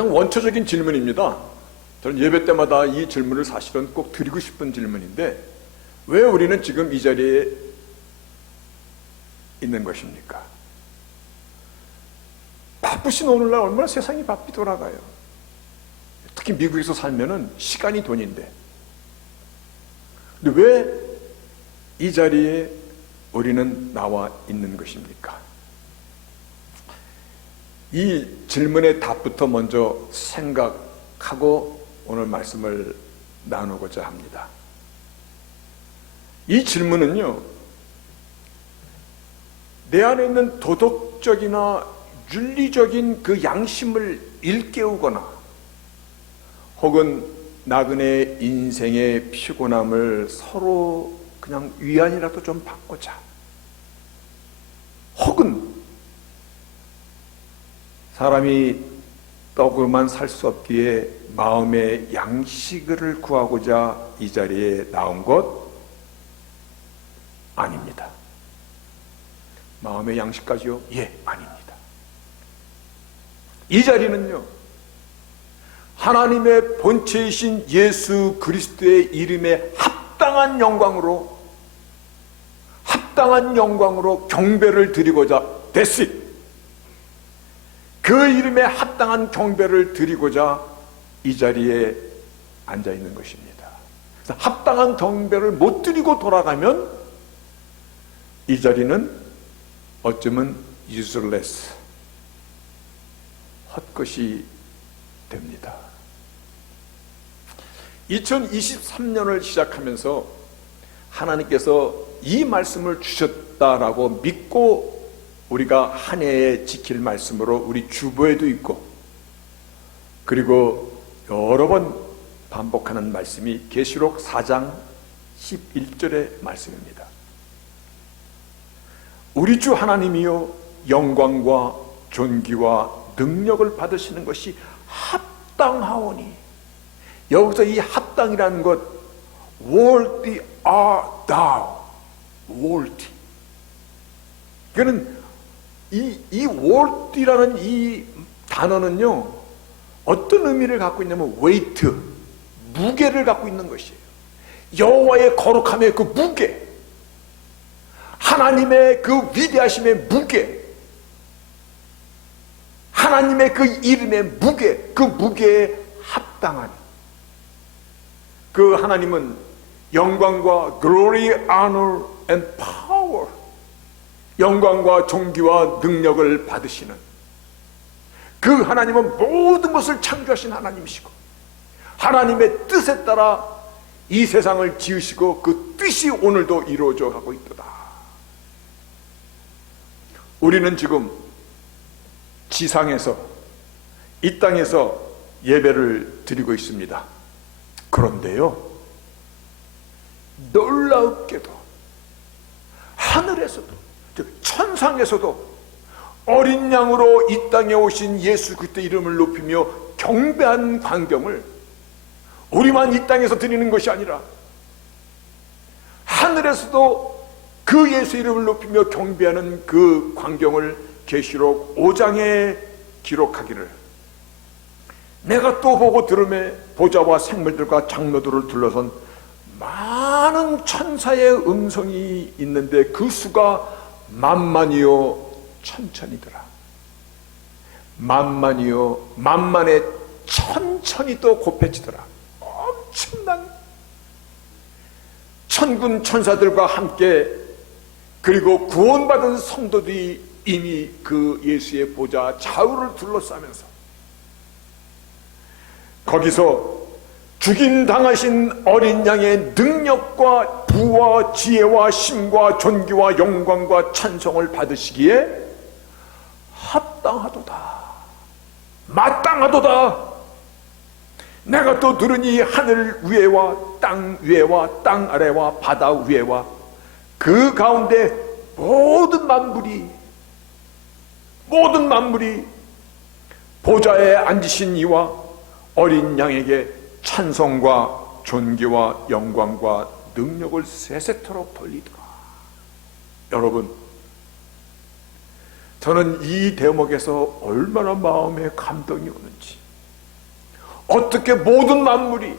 가장 원초적인 질문입니다. 저는 예배 때마다 이 질문을 사실은 꼭 드리고 싶은 질문인데, 왜 우리는 지금 이 자리에 있는 것입니까? 바쁘신 오늘날 얼마나 세상이 바삐 돌아가요. 특히 미국에서 살면은 시간이 돈인데. 근데 왜 이 자리에 우리는 나와 있는 것입니까? 이 질문의 답부터 먼저 생각하고 오늘 말씀을 나누고자 합니다. 이 질문은요, 내 안에 있는 도덕적이나 윤리적인 그 양심을 일깨우거나 혹은 나그네 인생의 피곤함을 서로 그냥 위안이라도 좀 받고자, 혹은 사람이 떡으로만 살 수 없기에 마음의 양식을 구하고자 이 자리에 나온 것 아닙니다. 마음의 양식까지요? 예, 아닙니다. 이 자리는요, 하나님의 본체이신 예수 그리스도의 이름에 합당한 영광으로 경배를 드리고자, That's it. 그 이름에 합당한 경배를 드리고자 이 자리에 앉아 있는 것입니다. 그래서 합당한 경배를 못 드리고 돌아가면 이 자리는 어쩌면 useless, 헛것이 됩니다. 2023년을 시작하면서 하나님께서 이 말씀을 주셨다라고 믿고 우리가 한 해에 지킬 말씀으로 우리 주보에도 있고, 그리고 여러 번 반복하는 말씀이 계시록 4장 11절의 말씀입니다. 우리 주 하나님이여 영광과 존귀와 능력을 받으시는 것이 합당하오니. 여기서 이 합당이라는 것, worthy are thou, worthy. 그는 이 worthy라는 이 단어는요, 어떤 의미를 갖고 있냐면 weight, 무게를 갖고 있는 것이에요. 여호와의 거룩함의 그 무게, 하나님의 그 위대하심의 무게, 하나님의 그 이름의 무게, 그 무게에 합당한, 그 하나님은 영광과 glory, honor and power, 영광과 존귀와 능력을 받으시는 그 하나님은 모든 것을 창조하신 하나님이시고, 하나님의 뜻에 따라 이 세상을 지으시고 그 뜻이 오늘도 이루어져 가고 있도다. 우리는 지금 지상에서, 이 땅에서 예배를 드리고 있습니다. 그런데요, 놀랍게도 하늘에서도, 즉 천상에서도 어린 양으로 이 땅에 오신 예수 그리스도 이름을 높이며 경배한 광경을 우리만 이 땅에서 드리는 것이 아니라 하늘에서도 그 예수 이름을 높이며 경배하는 그 광경을 계시록 5장에 기록하기를, 내가 또 보고 들음에 보좌와 생물들과 장로들을 둘러선 많은 천사의 음성이 있는데 그 수가 만만이요 천천이더라. 만만이요 만만에 천천히 또 곱해지더라. 엄청난 천군 천사들과 함께, 그리고 구원받은 성도들이 이미 그 예수의 보좌 좌우를 둘러싸면서 거기서 죽임 당하신 어린 양의 능력과 부와 지혜와 힘과 존귀와 영광과 찬송을 받으시기에 합당하도다, 마땅하도다. 내가 또 들으니 하늘 위에와 땅 위에와 땅 아래와 바다 위에와 그 가운데 모든 만물이 보좌에 앉으신 이와 어린 양에게 찬송과 존귀와 영광과 능력을 세세토록 돌리더라. 여러분, 저는 이 대목에서 얼마나 마음에 감동이 오는지, 어떻게 모든 만물이,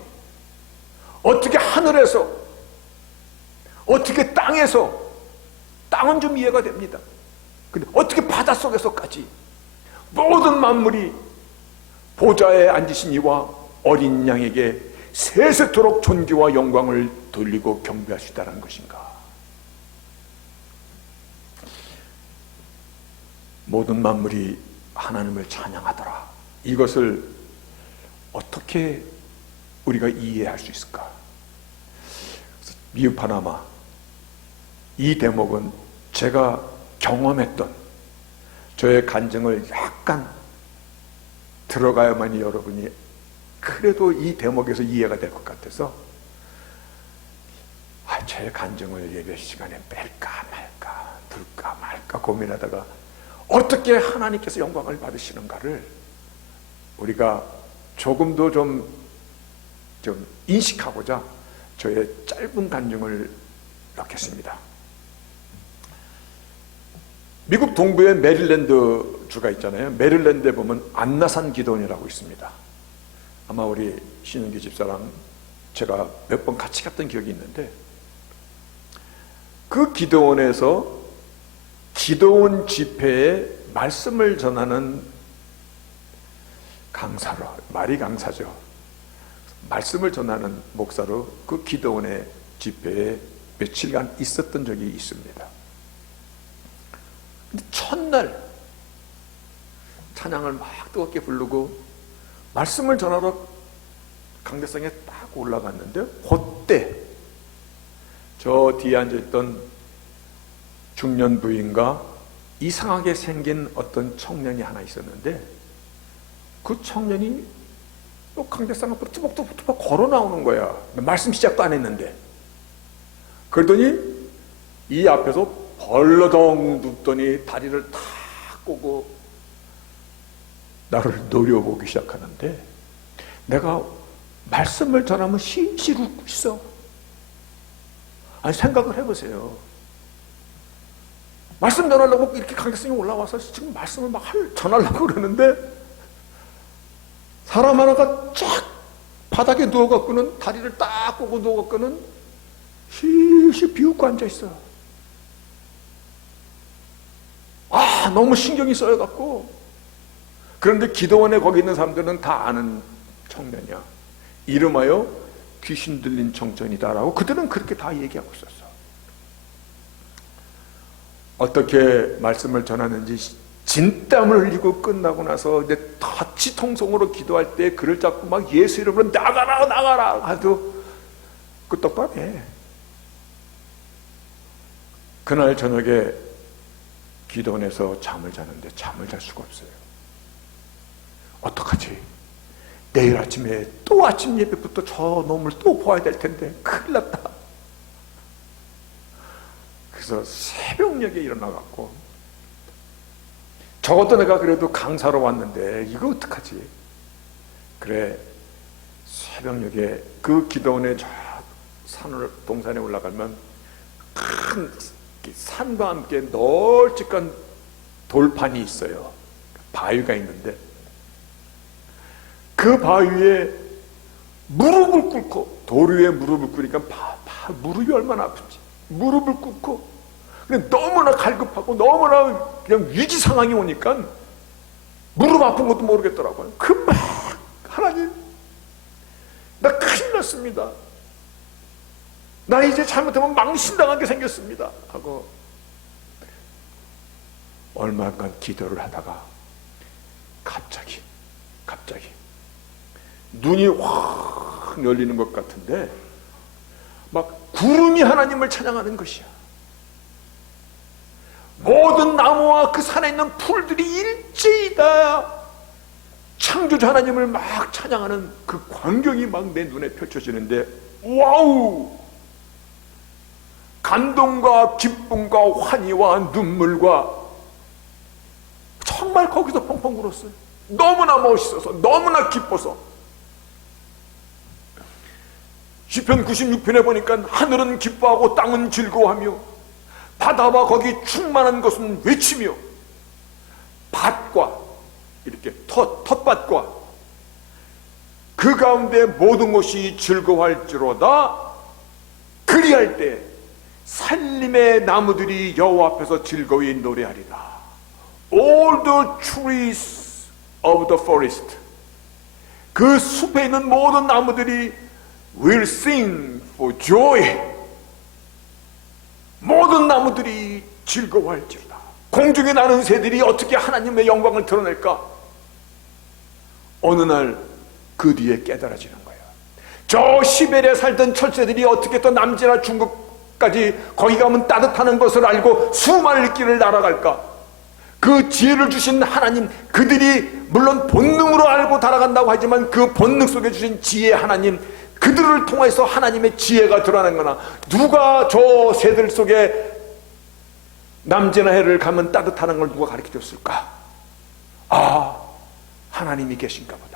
어떻게 하늘에서, 어떻게 땅에서, 땅은 좀 이해가 됩니다. 근데 어떻게 바닷속에서까지 모든 만물이 보좌에 앉으신 이와 어린 양에게 세세토록 존귀와 영광을 돌리고 경배하시다라는 것인가? 모든 만물이 하나님을 찬양하더라. 이것을 어떻게 우리가 이해할 수 있을까? 미흡하나마 이 대목은 제가 경험했던 저의 간증을 약간 들어가야만이 여러분이 그래도 이 대목에서 이해가 될 것 같아서 제 간증을 예배 시간에 뺄까 말까, 들까 말까 고민하다가 어떻게 하나님께서 영광을 받으시는가를 우리가 조금 더 좀 인식하고자 저의 짧은 간증을 넣겠습니다. 미국 동부의 메릴랜드 주가 있잖아요. 메릴랜드에 보면 안나산 기도원이라고 있습니다. 아마 우리 신은기 집사랑 제가 몇 번 같이 갔던 기억이 있는데, 그 기도원에서 기도원 집회에 말씀을 전하는 강사로, 말이 강사죠. 말씀을 전하는 목사로 그 기도원의 집회에 며칠간 있었던 적이 있습니다. 근데 첫날 찬양을 막 뜨겁게 부르고 말씀을 전하러 강대상에 딱 올라갔는데, 그때 저 뒤에 앉아있던 중년 부인과 이상하게 생긴 어떤 청년이 하나 있었는데, 그 청년이 강대상 앞으로 뚜벅뚜벅 걸어 나오는 거야. 말씀 시작도 안 했는데. 그러더니 이 앞에서 벌러덩 눕더니 다리를 탁 꼬고 나를 노려보기 시작하는데, 내가 말씀을 전하면 실실 웃고 있어. 아니, 생각을 해보세요. 말씀 전하려고 이렇게 강대상에 올라와서 지금 말씀을 막 전하려고 그러는데, 사람 하나가 쫙 바닥에 누워갖고는, 다리를 딱 꼬고 누워갖고는 실실 비웃고 앉아있어. 너무 신경이 써여갖고. 그런데 기도원에 거기 있는 사람들은 다 아는 청년이야. 이름하여 귀신 들린 청년이다라고 그들은 그렇게 다 얘기하고 있었어. 어떻게 말씀을 전하는지 진땀을 흘리고 끝나고 나서 이제 터치통성으로 기도할 때 그를 잡고 막 예수 이름으로 나가라 나가라 하도 끄떡도 안 해. 그날 저녁에 기도원에서 잠을 자는데 잠을 잘 수가 없어요. 어떡하지? 내일 아침에 또 아침 예배부터 저 놈을 또 보아야 될 텐데 큰일 났다. 그래서 새벽녘에 일어나갖고, 적어도 내가 그래도 강사로 왔는데 이거 어떡하지? 그래, 새벽녘에 그 기도원에 저 동산에 올라가면 큰 산과 함께 널찍한 돌판이 있어요. 바위가 있는데, 그 바위에 무릎을 꿇고, 돌 위에 무릎을 꿇으니까 무릎이 얼마나 아픈지 무릎을 꿇고, 근데 너무나 갈급하고 너무나 그냥 위기 상황이 오니까 무릎 아픈 것도 모르겠더라고요. 금방 하나님, 나 큰일 났습니다. 나 이제 잘못하면 망신당하게 생겼습니다 하고 얼마간 기도를 하다가 갑자기 눈이 확 열리는 것 같은데, 막 구름이 하나님을 찬양하는 것이야. 모든 나무와 그 산에 있는 풀들이 일제히 다 창조주 하나님을 막 찬양하는 그 광경이 막 내 눈에 펼쳐지는데, 와우! 감동과 기쁨과 환희와 눈물과 정말 거기서 펑펑 울었어요. 너무나 멋있어서, 너무나 기뻐서. 시편 96편에 보니까 하늘은 기뻐하고 땅은 즐거워하며 바다와 거기 충만한 것은 외치며, 밭과 이렇게 텃밭과 그 가운데 모든 것이 즐거워할지로다. 그리할 때 살림의 나무들이 여호와 앞에서 즐거이 노래하리라. All the trees of the forest, 그 숲에 있는 모든 나무들이 will sing for joy. 모든 나무들이 즐거워할지로다. 공중에 나는 새들이 어떻게 하나님의 영광을 드러낼까? 어느 날 그 뒤에 깨달아지는 거예요. 저 시베리아에 살던 철새들이 어떻게 또 남지나 중국까지 거기 가면 따뜻하는 것을 알고 수많은 길을 날아갈까? 그 지혜를 주신 하나님, 그들이 물론 본능으로 알고 달아간다고 하지만 그 본능 속에 주신 지혜 하나님, 그들을 통해서 하나님의 지혜가 드러나는 거나. 누가 저 새들 속에 남지나 해를 가면 따뜻하는 걸 누가 가르쳐 줬을까? 아, 하나님이 계신가 보다.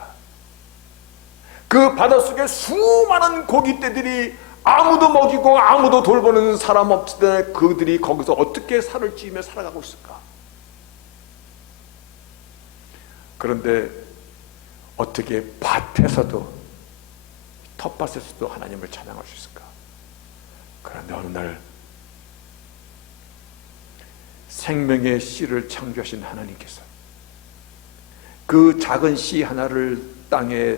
그 바닷속에 수많은 고깃대들이 아무도 먹이고 아무도 돌보는 사람 없을 때 그들이 거기서 어떻게 살을 찌며 살아가고 있을까? 그런데 어떻게 밭에서도, 텃밭에서도 하나님을 찬양할 수 있을까? 그런데 어느 날 생명의 씨를 창조하신 하나님께서 그 작은 씨 하나를 땅에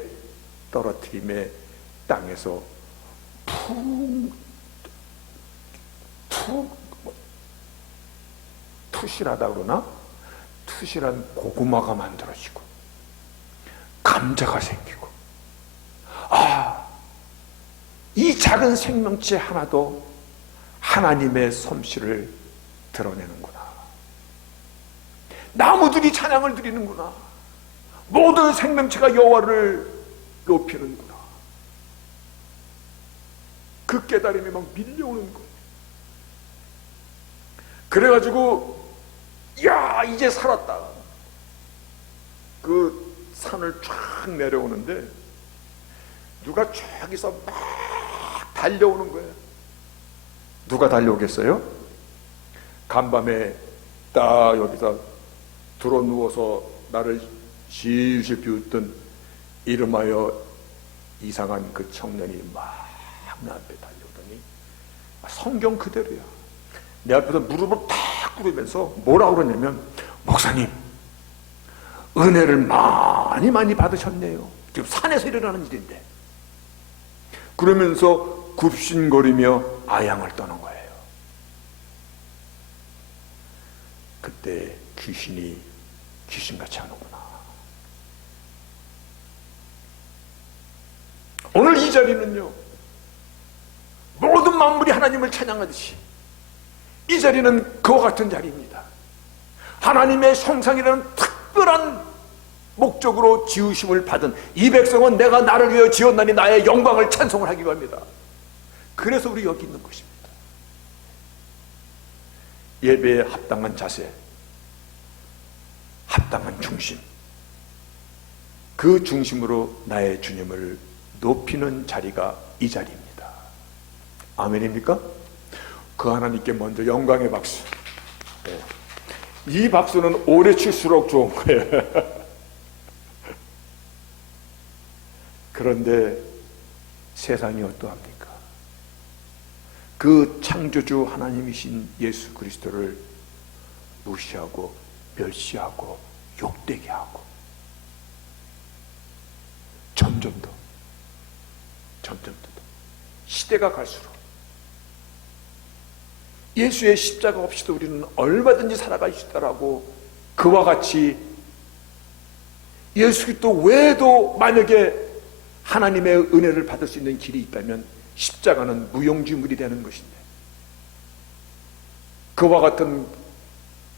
떨어뜨림에 땅에서 투실하다 그러나? 투실한 고구마가 만들어지고 감자가 생기고, 아, 이 작은 생명체 하나도 하나님의 솜씨를 드러내는구나. 나무들이 찬양을 드리는구나. 모든 생명체가 여호와를 높이는구나. 그 깨달음이 막 밀려오는 거예요. 그래가지고 야, 이제 살았다. 그 산을 쫙 내려오는데 누가 저기서 막 달려오는 거예요. 누가 달려오겠어요? 간밤에 딱 여기서 들어 누워서 나를 실실 비웃던 이름하여 이상한 그 청년이 막 내 앞에 달려오더니 성경 그대로야. 내 앞에서 무릎을 탁 꿇으면서 뭐라고 그러냐면, 목사님, 은혜를 많이 받으셨네요. 지금 산에서 일어나는 일인데. 그러면서 굽신거리며 아양을 떠는 거예요. 그때 귀신이 귀신같이 하는구나. 오늘 이 자리는요, 모든 만물이 하나님을 찬양하듯이 이 자리는 그와 같은 자리입니다. 하나님의 형상이라는 특별한 목적으로 지으심을 받은 이 백성은 내가 나를 위하여 지었나니 나의 영광을 찬송을 하기로 합니다. 그래서 우리 여기 있는 것입니다. 예배에 합당한 자세, 합당한 중심, 그 중심으로 나의 주님을 높이는 자리가 이 자리입니다. 아멘입니까? 그 하나님께 먼저 영광의 박수. 네. 이 박수는 오래 칠수록 좋은 거예요. 그런데 세상이 어떠합니까? 그 창조주 하나님이신 예수 그리스도를 무시하고 멸시하고 욕되게 하고, 점점 더 시대가 갈수록 예수의 십자가 없이도 우리는 얼마든지 살아갈 수 있다라고, 그와 같이 예수 그리스도 외에도 만약에 하나님의 은혜를 받을 수 있는 길이 있다면 십자가는 무용지물이 되는 것인데, 그와 같은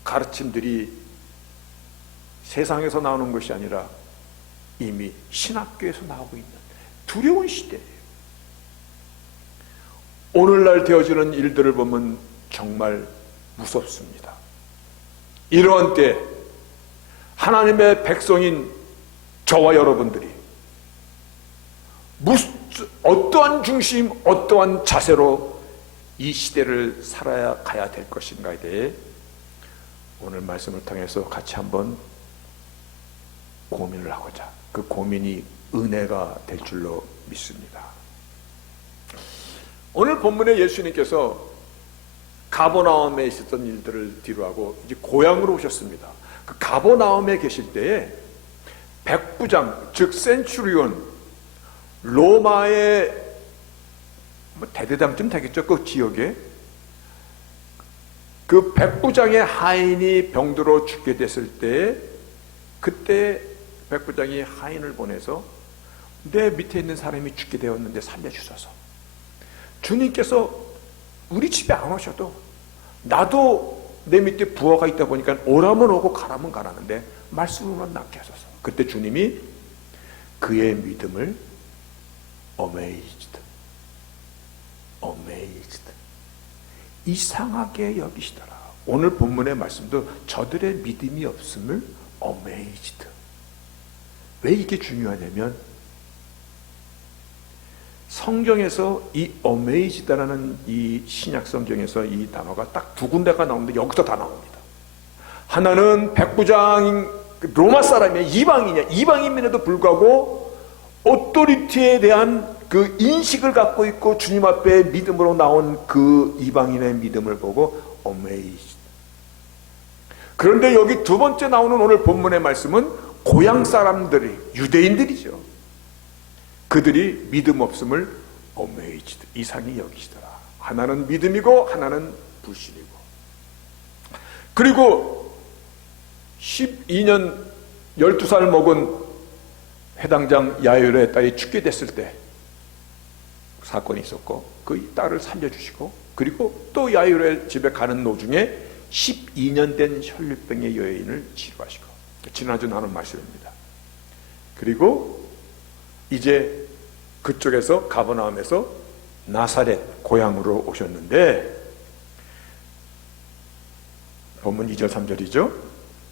가르침들이 세상에서 나오는 것이 아니라 이미 신학교에서 나오고 있는 두려운 시대예요. 오늘날 되어지는 일들을 보면 정말 무섭습니다. 이러한 때 하나님의 백성인 저와 여러분들이 어떠한 중심, 어떠한 자세로 이 시대를 살아야 가야 될 것인가에 대해 오늘 말씀을 통해서 같이 한번 고민을 하고자, 그 고민이 은혜가 될 줄로 믿습니다. 오늘 본문에 예수님께서 가버나움에 있었던 일들을 뒤로하고 이제 고향으로 오셨습니다. 그 가버나움에 계실 때에 백부장, 즉 센츄리온, 로마의 대대장쯤 되겠죠. 그 지역에 그 백부장의 하인이 병들어 죽게 됐을 때, 그때 백부장이 하인을 보내서 내 밑에 있는 사람이 죽게 되었는데 살려주소서. 주님께서 우리 집에 안 오셔도 나도 내 밑에 부하가 있다 보니까 오라면 오고 가라면 가라는데 말씀으로만 낫게 하소서. 그때 주님이 그의 믿음을 amazed, 이상하게 여기시더라. 오늘 본문의 말씀도 저들의 믿음이 없음을 amazed. 왜 이게 중요하냐면 성경에서 이 amazed라는 이 신약 성경에서 이 단어가 딱 두 군데가 나오는데 여기서 다 나옵니다. 하나는 백부장 로마 사람이야. 이방인임에도 불구하고 오토리티에 대한 그 인식을 갖고 있고 주님 앞에 믿음으로 나온 그 이방인의 믿음을 보고 amazed. 그런데 여기 두 번째 나오는 오늘 본문의 말씀은 고향 사람들이, 유대인들이죠. 그들이 믿음 없음을 amazed, 이상히 여기시더라. 하나는 믿음이고 하나는 불신이고. 그리고 12년 12살 먹은 회당장 야이로의 딸이 죽게 됐을 때 사건이 있었고 그 딸을 살려주시고, 그리고 또 야이로의 집에 가는 도중에 12년 된 혈류병의 여인을 치료하시고, 지난주 나눈 말씀입니다. 그리고 이제 그쪽에서 가버나움에서 나사렛 고향으로 오셨는데 본문 2절 3절이죠.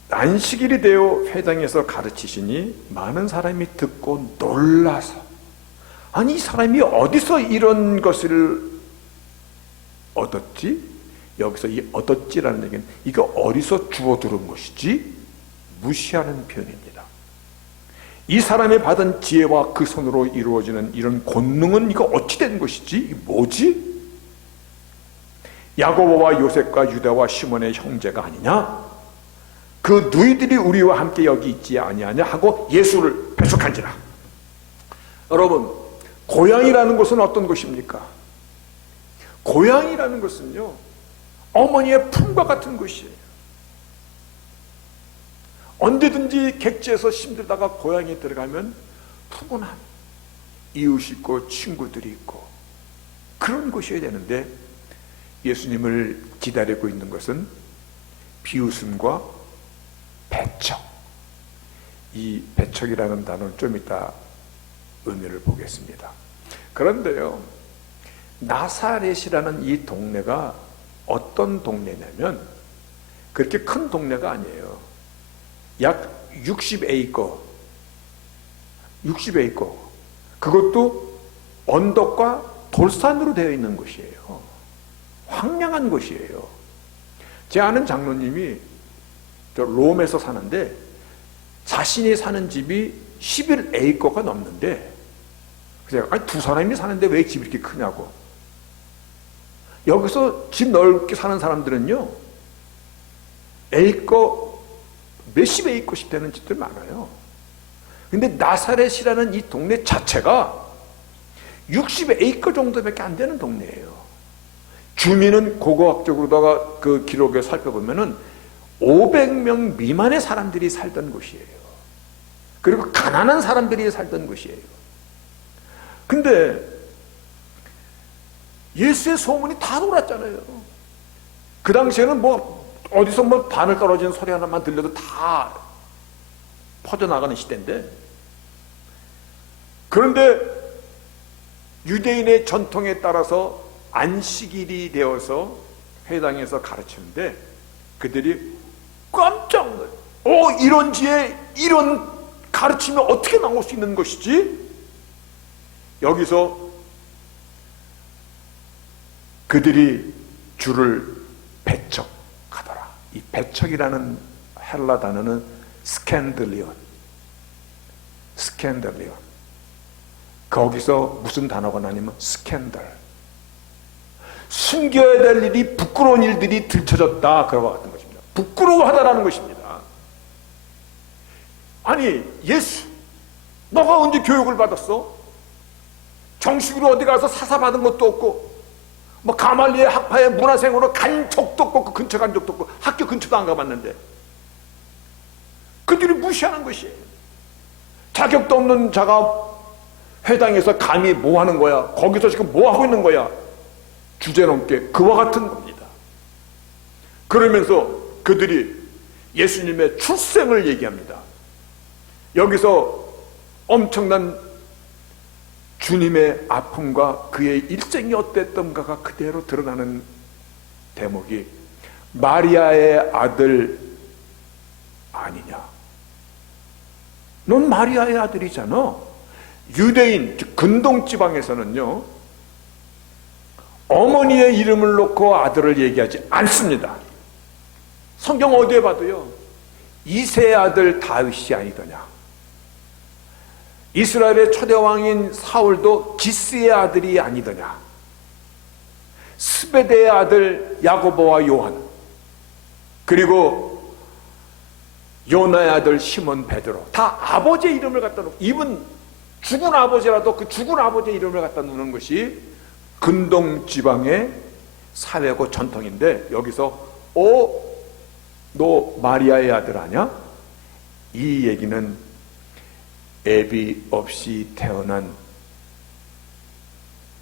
안식일이 되어 회당에서 가르치시니 많은 사람이 듣고 놀라서, 아니 이 사람이 어디서 이런 것을 얻었지? 여기서 이 얻었지라는 얘기는 이거 어디서 주워 들은 것이지? 무시하는 표현입니다. 이 사람이 받은 지혜와 그 손으로 이루어지는 이런 권능은 이거 어찌 된 것이지? 이게 뭐지? 야고보와 요셉과 유다와 시몬의 형제가 아니냐? 그 누이들이 우리와 함께 여기 있지 아니하냐 하고 예수를 배척한지라. 여러분, 고향이라는 것은 어떤 것입니까? 고향이라는 것은요, 어머니의 품과 같은 것이에요. 언제든지 객지에서 힘들다가 고향에 들어가면 푸근한 이웃이 있고 친구들이 있고 그런 곳이어야 되는데, 예수님을 기다리고 있는 것은 비웃음과 배척. 이 배척이라는 단어는 좀 이따 의미를 보겠습니다. 그런데요, 나사렛이라는 이 동네가 어떤 동네냐면 그렇게 큰 동네가 아니에요. 약 60에이커, 그것도 언덕과 돌산으로 되어 있는 곳이에요. 황량한 곳이에요. 제 아는 장로님이 저 롬에서 사는데 자신이 사는 집이 11에이커가 넘는데, 그래서 아니 두 사람이 사는데 왜 집이 이렇게 크냐고. 여기서 집 넓게 사는 사람들은요, 에이커 몇십 에이커씩 되는 집들 많아요. 근데 나사렛이라는 이 동네 자체가 60에이커 정도밖에 안 되는 동네예요. 주민은 고고학적으로다가 그 기록에 살펴보면은 500명 미만의 사람들이 살던 곳이에요. 그리고 가난한 사람들이 살던 곳이에요. 근데 예수의 소문이 다 돌았잖아요. 그 당시에는 뭐 어디서 뭐 바늘 떨어지는 소리 하나만 들려도 다 퍼져나가는 시대인데, 그런데 유대인의 전통에 따라서 안식일이 되어서 회당에서 가르치는데 그들이 깜짝 놀라요. 이런 지에 이런 가르침이 어떻게 나올 수 있는 것이지? 여기서 그들이 주를 배척하더라. 이 배척이라는 헬라 단어는 스캔들리온. 거기서 무슨 단어가 나냐면 스캔들, 숨겨야 될 일이, 부끄러운 일들이 들춰졌다, 그와 같은 것입니다. 부끄러워하다라는 것입니다. 아니, 예수, 너가 언제 교육을 받았어? 정식으로 어디 가서 사사 받은 것도 없고, 뭐 가말리의 학파의 문화생으로 간 적도 없고, 그 근처 간 적도 없고, 학교 근처도 안 가봤는데 그들이 무시하는 것이에요. 자격도 없는 자가 회당에서 감히 뭐 하는 거야? 거기서 지금 뭐 하고 있는 거야? 주제넘게 그와 같은 겁니다. 그러면서 그들이 예수님의 출생을 얘기합니다. 여기서 엄청난 주님의 아픔과 그의 일생이 어땠던가가 그대로 드러나는 대목이 마리아의 아들 아니냐? 넌 마리아의 아들이잖아. 유대인, 근동지방에서는요, 어머니의 이름을 놓고 아들을 얘기하지 않습니다. 성경 어디에 봐도요, 이새의 아들 다윗이 아니더냐, 이스라엘의 초대 왕인 사울도 기스의 아들이 아니더냐, 스베대의 아들 야고보와 요한, 그리고 요나의 아들 시몬 베드로, 다 아버지의 이름을 갖다 놓고, 이분 죽은 아버지라도 그 죽은 아버지의 이름을 갖다 놓는 것이 근동지방의 사회고 전통인데, 여기서 너 마리아의 아들 아냐? 이 얘기는 애비 없이 태어난,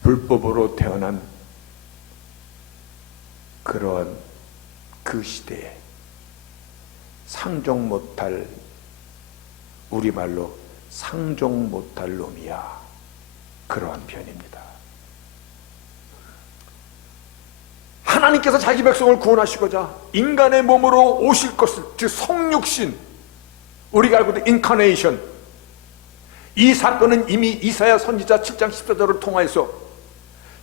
불법으로 태어난 그러한 그 시대에 상종 못할, 우리말로 상종 못할 놈이야, 그러한 표현입니다. 하나님께서 자기 백성을 구원하시고자 인간의 몸으로 오실 것을, 즉 성육신, 우리가 알고 있는 인카네이션, 이 사건은 이미 이사야 선지자 7장 14절을 통하여서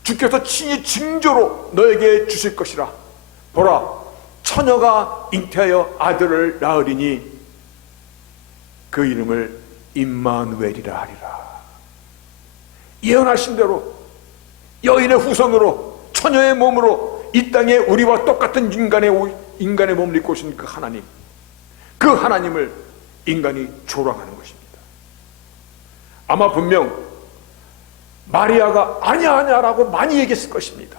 주께서 친히 징조로 너에게 주실 것이라. 보라, 처녀가 잉태하여 아들을 낳으리니 그 이름을 임마누엘이라 하리라. 예언하신 대로 여인의 후손으로, 처녀의 몸으로 이 땅에 우리와 똑같은 인간의 몸을 입고 오신 그 하나님, 그 하나님을 인간이 조롱하는 것입니다. 아마 분명 마리아가 아니야 라고 많이 얘기했을 것입니다.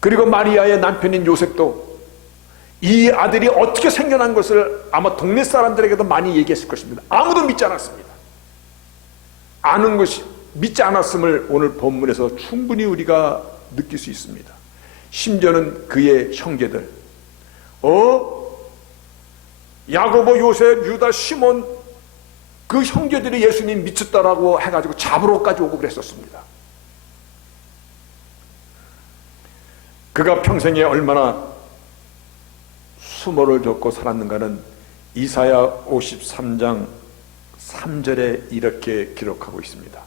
그리고 마리아의 남편인 요셉도 이 아들이 어떻게 생겨난 것을 아마 동네 사람들에게도 많이 얘기했을 것입니다. 아무도 믿지 않았습니다. 아는 것이, 믿지 않았음을 오늘 본문에서 충분히 우리가 느낄 수 있습니다. 심지어는 그의 형제들, 야고보, 요셉, 유다, 시몬, 그 형제들이 예수님 미쳤다라고 해가지고 잡으러까지 오고 그랬었습니다. 그가 평생에 얼마나 수모를 겪고 살았는가는 이사야 53장 3절에 이렇게 기록하고 있습니다.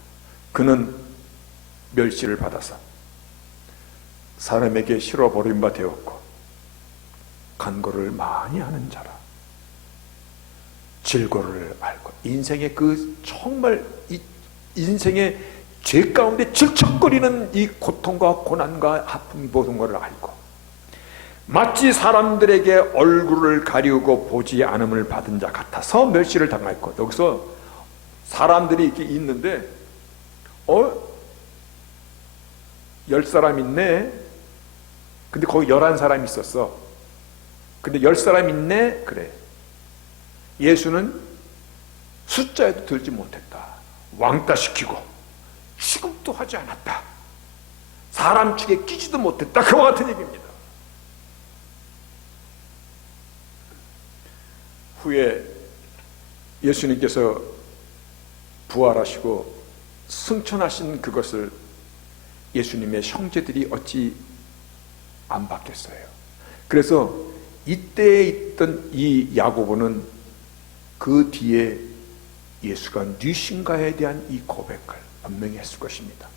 그는 멸시를 받아서 사람에게 실어 버림바 되었고 간고를 많이 하는 자라. 질고를 알고, 인생의 그 정말 이 인생의 죄 가운데 질척거리는 이 고통과 고난과 아픔 모든 것을 알고, 마치 사람들에게 얼굴을 가리우고 보지 않음을 받은 자 같아서 멸시를 당했고, 여기서 사람들이 이렇게 있는데 10사람 있네. 근데 거기 11사람이 있었어. 근데 10사람 있네. 그래. 예수는 숫자에도 들지 못했다. 왕따시키고 취급도 하지 않았다. 사람 축에 끼지도 못했다. 그와 같은 얘기입니다. 후에 예수님께서 부활하시고 승천하신 그것을 예수님의 형제들이 어찌 안 받겠어요. 그래서 이때에 있던 이 야고보는 그 뒤에 예수가 누신가에 대한 이 고백을 분명히 했을 것입니다.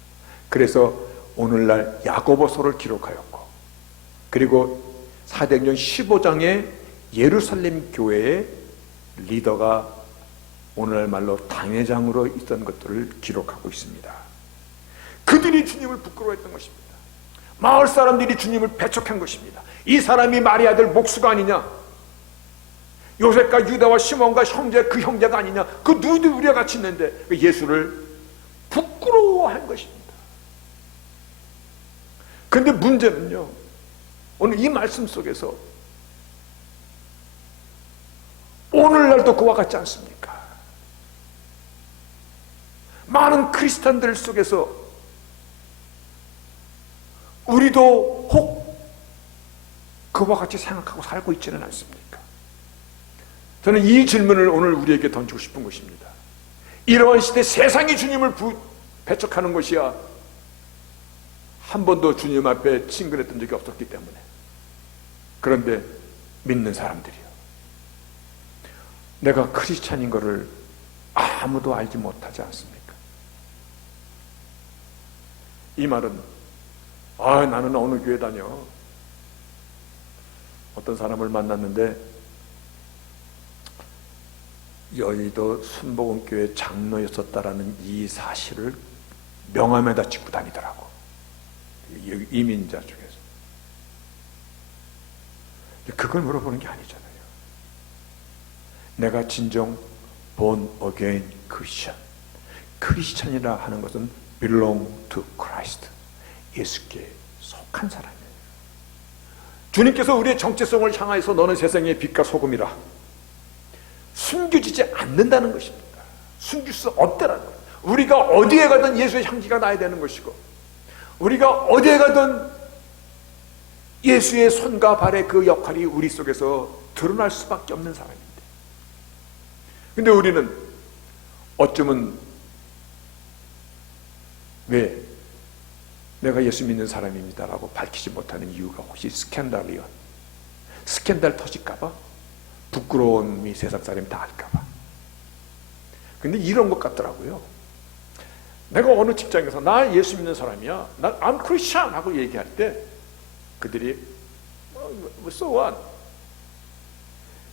그래서 오늘날 야고보서를 기록하였고, 그리고 사도행전 15장에 예루살렘 교회의 리더가 오늘날 말로 당회장으로 있던 것들을 기록하고 있습니다. 그들이 주님을 부끄러워했던 것입니다. 마을 사람들이 주님을 배척한 것입니다. 이 사람이 마리아 아들 목수가 아니냐, 요셉과 유다와 시몬과 형제 그 형제가 아니냐, 그 누구도 우리와 같이 있는데 예수를 부끄러워한 것입니다. 그런데 문제는요, 오늘 이 말씀 속에서 오늘날도 그와 같지 않습니까? 많은 크리스찬들 속에서 우리도 혹 그와 같이 생각하고 살고 있지는 않습니까? 저는 이 질문을 오늘 우리에게 던지고 싶은 것입니다. 이러한 시대 세상이 주님을 배척하는 것이야 한 번도 주님 앞에 친근했던 적이 없었기 때문에. 그런데 믿는 사람들이요, 내가 크리스찬인 것을 아무도 알지 못하지 않습니까? 이 말은 나는 어느 교회 다녀, 어떤 사람을 만났는데 여의도 순복음교회 장로였었다라는 이 사실을 명함에다 찍고 다니더라고, 이민자 중에서. 그걸 물어보는 게 아니잖아요. 내가 진정 born again Christian, 크리스찬이라 하는 것은 belong to Christ, 예수께 속한 사람이에요. 주님께서 우리의 정체성을 향하여서 너는 세상의 빛과 소금이라 숨겨지지 않는다는 것입니다. 숨길 수 없다라는 거예요. 우리가 어디에 가든 예수의 향기가 나야 되는 것이고, 우리가 어디에 가든 예수의 손과 발의 그 역할이 우리 속에서 드러날 수밖에 없는 사람입니다. 근데 우리는 어쩌면 왜 내가 예수 믿는 사람입니다라고 밝히지 못하는 이유가 혹시 스캔들이요, 스캔들 터질까봐, 부끄러움이 세상 사람이 다 알까봐. 근데 이런 것 같더라고요. 내가 어느 직장에서 나 예수 믿는 사람이야, 나 I'm Christian 하고 얘기할 때 그들이 so what?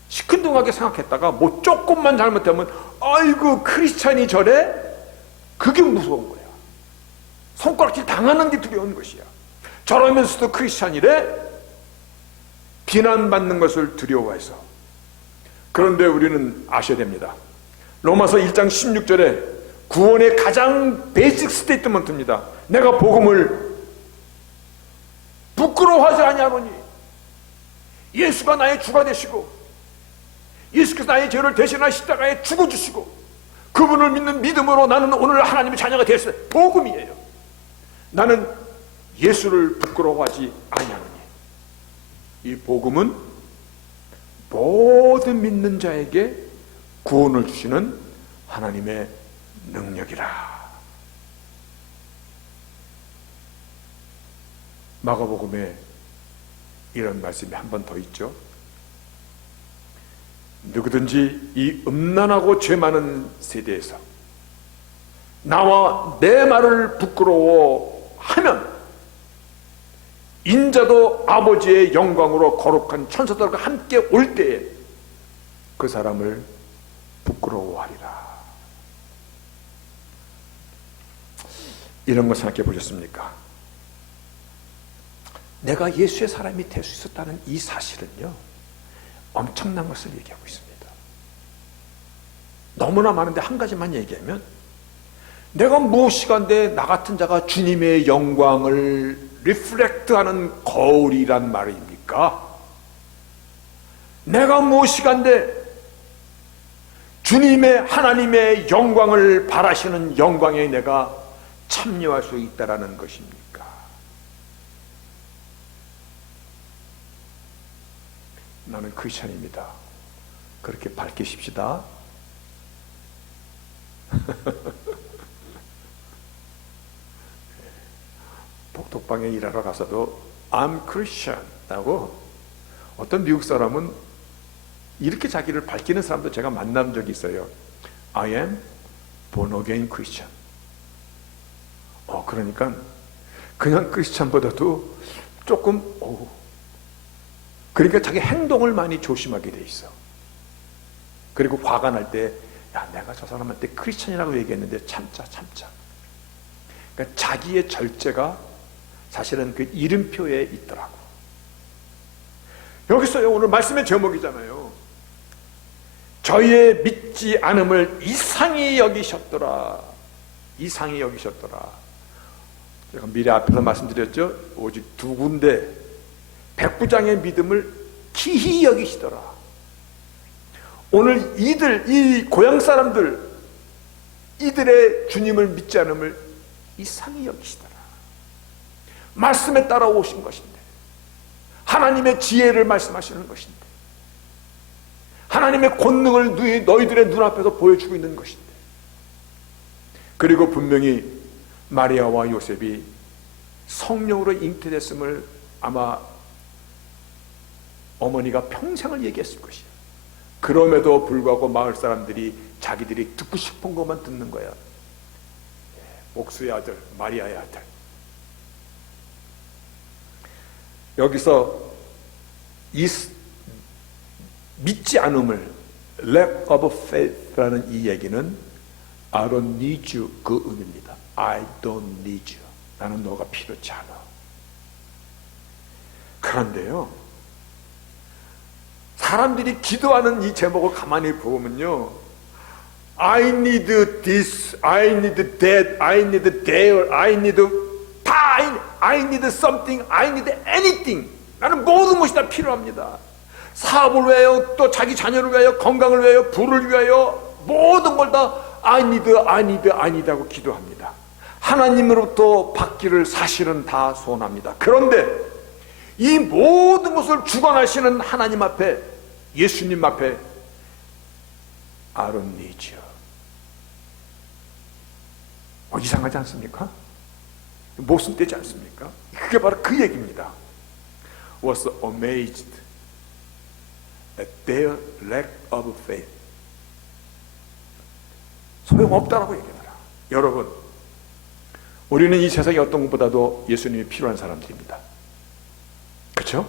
시큰둥하게 생각했다가 뭐 조금만 잘못하면 아이고 크리스찬이 저래? 그게 무서운 거야. 손가락질 당하는 게 두려운 것이야. 저러면서도 크리스찬이래? 비난받는 것을 두려워해서. 그런데 우리는 아셔야 됩니다. 로마서 1장 16절에 구원의 가장 베이직 스테이트먼트입니다. 내가 복음을 부끄러워하지 아니하노니 예수가 나의 주가 되시고 예수께서 나의 죄를 대신하여 십자가에 죽어주시고 그분을 믿는 믿음으로 나는 오늘 하나님의 자녀가 됐어요. 복음이에요. 나는 예수를 부끄러워하지 아니하노니. 이 복음은 모든 믿는 자에게 구원을 주시는 하나님의 능력이라. 마가복음에 이런 말씀이 한 번 더 있죠. 누구든지 이 음란하고 죄 많은 세대에서 나와 내 말을 부끄러워하면 인자도 아버지의 영광으로 거룩한 천사들과 함께 올 때에 그 사람을 부끄러워하리라. 이런 거 생각해 보셨습니까? 내가 예수의 사람이 될 수 있었다는 이 사실은요, 엄청난 것을 얘기하고 있습니다. 너무나 많은데 한 가지만 얘기하면, 내가 무엇이간데 나 같은 자가 주님의 영광을 리플렉트하는 거울이란 말입니까? 내가 무엇이간데 주님의 하나님의 영광을 바라시는 영광에 내가 참여할 수 있다라는 것입니까? 나는 크리스찬입니다. 그렇게 밝히십시다. 복덕방에 일하러 가서도 I'm Christian 라고 어떤 미국 사람은 이렇게 자기를 밝히는 사람도 제가 만난 적이 있어요. I am born again Christian. 그러니까 그냥 크리스찬보다도 조금 그러니까 자기 행동을 많이 조심하게 돼 있어. 그리고 화가 날 때 야, 내가 저 사람한테 크리스천이라고 얘기했는데 참자. 그러니까 자기의 절제가 사실은 그 이름표에 있더라고. 여기서요, 오늘 말씀의 제목이잖아요. 저희의 믿지 않음을 이상히 여기셨더라. 이상히 여기셨더라. 제가 미리 앞에서 말씀드렸죠. 오직 두 군데 백부장의 믿음을 기히 여기시더라. 오늘 이 고향 사람들, 이들의 주님을 믿지 않음을 이상히 여기시더라. 말씀에 따라오신 것인데, 하나님의 지혜를 말씀하시는 것인데, 하나님의 권능을 너희들의 눈앞에서 보여주고 있는 것인데, 그리고 분명히 마리아와 요셉이 성령으로 잉태됐음을 아마 어머니가 평생을 얘기했을 것이야. 그럼에도 불구하고 마을 사람들이 자기들이 듣고 싶은 것만 듣는 거야. 목수의 아들, 마리아의 아들. 여기서 이 믿지 않음을, lack of faith라는 이 얘기는 I don't need you, 그 의미입니다. I don't need you. 나는 너가 필요치 않아. 그런데요, 사람들이 기도하는 이 제목을 가만히 보면요, I need this, I need that, I need there, I need time, I need something, I need anything. 나는 모든 것이 다 필요합니다. 사업을 위하여, 또 자기 자녀를 위하여, 건강을 위하여, 부를 위하여, 모든 걸 다 I need 하고 기도합니다. 하나님으로부터 받기를 사실은 다 소원합니다. 그런데 이 모든 것을 주관하시는 하나님 앞에, 예수님 앞에 I don't need you. 이상하지 않습니까? 모순되지 않습니까? 그게 바로 그 얘기입니다. Was amazed at their lack of faith. 소용없다라고 얘기하더라. 여러분, 우리는 이 세상에 어떤 것보다도 예수님이 필요한 사람들입니다. 그렇죠?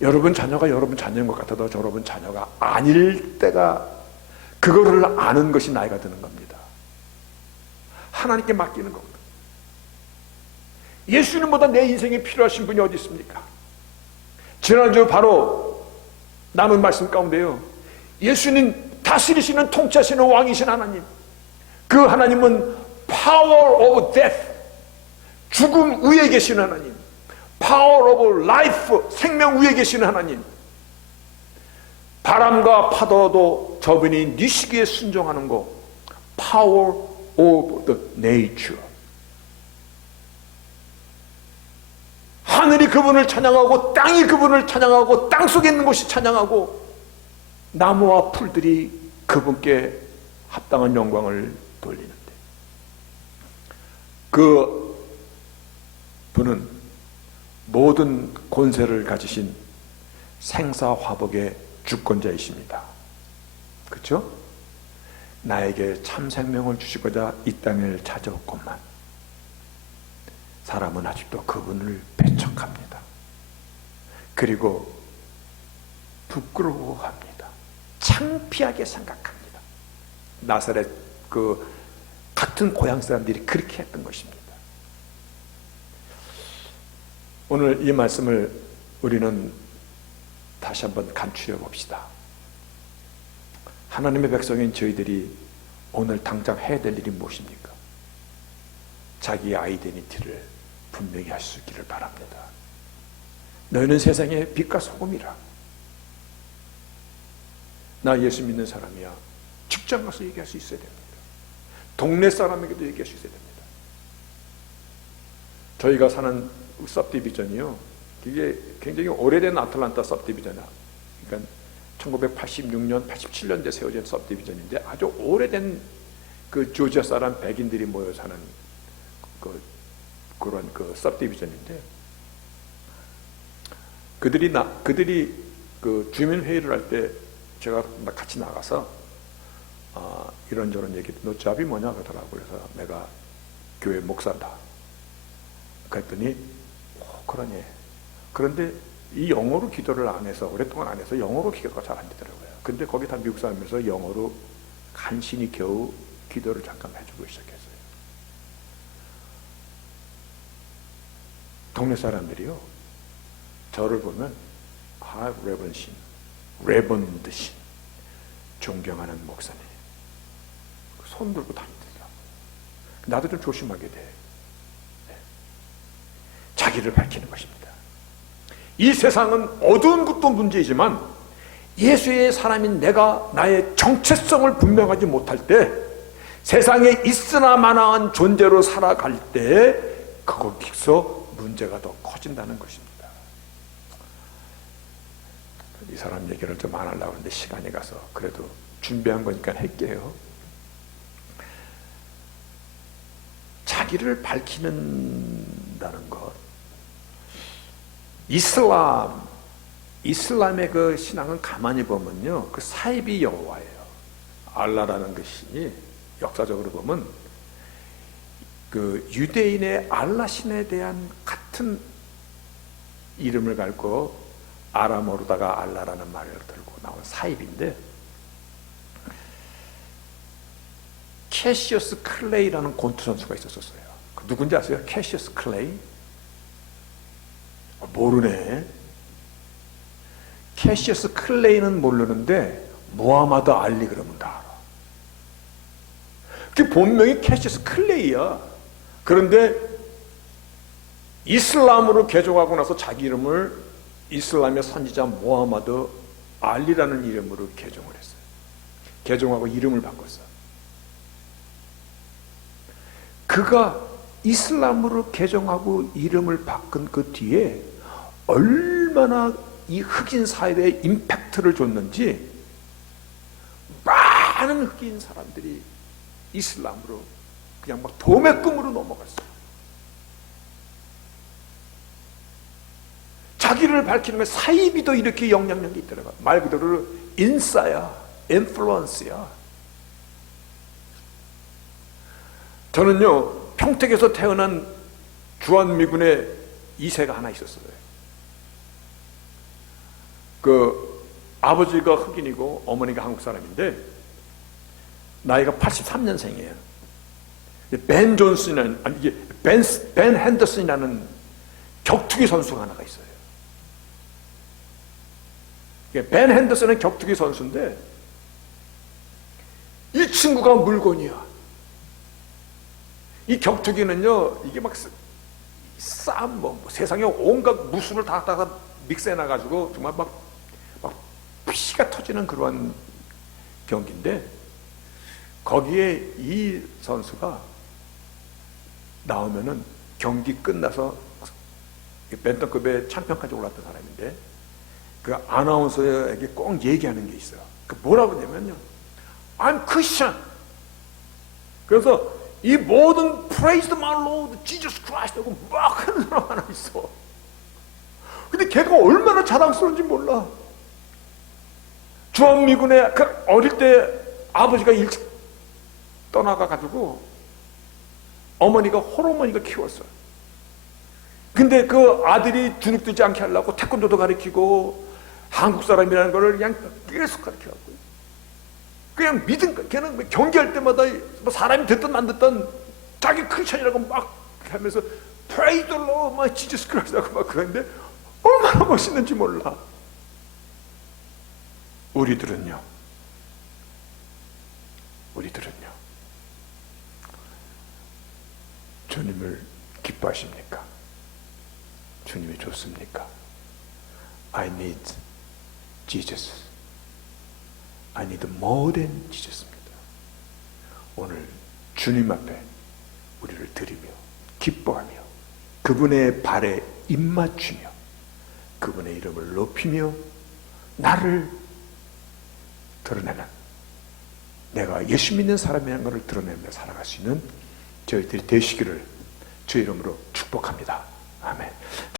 여러분 자녀가 여러분 자녀인 것 같아도 여러분 자녀가 아닐 때가, 그거를 아는 것이 나이가 드는 겁니다. 하나님께 맡기는 겁니다. 예수님보다 내 인생에 필요하신 분이 어디 있습니까? 지난주 바로 나눈 말씀 가운데요, 예수님 다스리시는, 통치하시는 왕이신 하나님, 그 하나님은 power of death, 죽음 위에 계시는 하나님, power of life, 생명 위에 계시는 하나님, 바람과 파도도 저분이 네 시기에 순종하는 거, power of the nature. 하늘이 그분을 찬양하고 땅이 그분을 찬양하고 땅 속에 있는 것이 찬양하고 나무와 풀들이 그분께 합당한 영광을 돌리는데, 그 분은 모든 권세를 가지신 생사화복의 주권자이십니다. 그렇죠? 나에게 참 생명을 주시고자 이 땅을 찾아왔건만 사람은 아직도 그분을 배척합니다. 그리고 부끄러워합니다. 창피하게 생각합니다. 나사렛 그 같은 고향 사람들이 그렇게 했던 것입니다. 오늘 이 말씀을 우리는 다시 한번 간추려 봅시다. 하나님의 백성인 저희들이 오늘 당장 해야 될 일이 무엇입니까? 자기의 아이덴티티를 분명히 할 수 있기를 바랍니다. 너희는 세상의 빛과 소금이라. 나 예수 믿는 사람이야. 직장 가서 얘기할 수 있어야 됩니다. 동네 사람에게도 얘기할 수 있어야 됩니다. 저희가 사는 서브디비전이요, 이게 굉장히 오래된 아틀란타 서브디비전이야. 그러니까 1986년, 87년대 세워진 서브디비전인데 아주 오래된 그 조지아 사람 백인들이 모여 사는 그런 그 서브디비전인데, 그들이 그 주민 회의를 할 때 제가 같이 나가서 이런저런 얘기, 너 잡이 뭐냐 그러더라고. 그래서 내가 교회 목사다 그랬더니 그러니. 그런데 이 영어로 기도를 안 해서, 오랫동안 안 해서 영어로 기도가 잘 안 되더라고요. 근데 거기 다 미국 사람이면서 영어로 간신히 겨우 기도를 잠깐 해주고 시작했어요. 동네 사람들이요, 저를 보면 레버런드 신, 존경하는 목사님, 손 들고 다니더라고요. 나도 좀 조심하게 돼. 네. 자기를 밝히는 것입니다. 이 세상은 어두운 것도 문제이지만 예수의 사람인 내가 나의 정체성을 분명하지 못할 때, 세상에 있으나 마나한 존재로 살아갈 때 거기서 문제가 더 커진다는 것입니다. 이 사람 얘기를 좀 안 하려고 하는데 시간이 가서 그래도 준비한 거니까 할게요. 자기를 밝히는다는 것, 이슬람의 그 신앙은 가만히 보면요, 그 사이비 여호와예요. 알라라는 것이 역사적으로 보면 그 유대인의 알라 신에 대한 같은 이름을 갖고 아람어로다가 알라라는 말을 들고 나온 사입인데, 캐시어스 클레이라는 권투 선수가 있었어요. 그 누군지 아세요? 캐시어스 클레이? 모르네. 캐시어스 클레이는 모르는데 무하마드 알리 그러면 다 알아. 그 본명이 캐시어스 클레이야. 그런데 이슬람으로 개종하고 나서 자기 이름을 이슬람의 선지자 무하마드 알리라는 이름으로 개종을 했어요. 개종하고 이름을 바꿨어. 그가 이슬람으로 개종하고 이름을 바꾼 그 뒤에 얼마나 이 흑인 사회에 임팩트를 줬는지, 많은 흑인 사람들이 이슬람으로 그냥 막 도매금으로 넘어갔어요. 자기를 밝히는 게 사이비도 이렇게 영향력이 있더라고요. 말 그대로 인싸야, 인플루언스야. 저는요, 평택에서 태어난 주한미군의 2세가 하나 있었어요. 그 아버지가 흑인이고 어머니가 한국 사람인데 나이가 83년생이에요. 벤 존슨이라는, 아니 이게 벤 핸더슨이라는 격투기 선수가 하나가 있어요. 벤 핸더슨은 격투기 선수인데 이 친구가 물건이야. 이 격투기는요, 이게 막 세상에 온갖 무술을 다 믹스해놔가지고 정말 막 피가 터지는 그러한 경기인데, 거기에 이 선수가 나오면은 경기 끝나서 벤턴급의 챔피언까지 올랐던 사람인데, 그 아나운서에게 꼭 얘기하는 게 있어요. 그 뭐라고 하냐면요, I'm Christian. 그래서 이 모든 Praise the my Lord, Jesus Christ 하고 막 하는 사람 하나 있어. 근데 걔가 얼마나 자랑스러운지 몰라. 주한미군에 그 어릴 때 아버지가 일찍 떠나가가지고 어머니가 홀어머니가 키웠어요. 근데 그 아들이 주눅들지 않게 하려고 태권도도 가르치고 한국 사람이라는 걸 그냥 계속 가르쳐갖고, 그냥 믿은 거야. 걔는 경기할 때마다 사람이 듣든 안 듣든 자기 크리스천이라고 막 하면서 Praise the Lord, my Jesus Christ 하고 막 그러는데 얼마나 멋있는지 몰라. 우리들은요, 주님을 기뻐하십니까? 주님이 좋습니까? I need Jesus. I need more than Jesus입니다. 오늘 주님 앞에 우리를 드리며 기뻐하며 그분의 발에 입맞추며 그분의 이름을 높이며 나를 드러내는, 내가 예수 믿는 사람이라는 것을 드러내며 살아갈 수 있는 저희들이 되시기를 주의 이름으로 축복합니다. 아멘.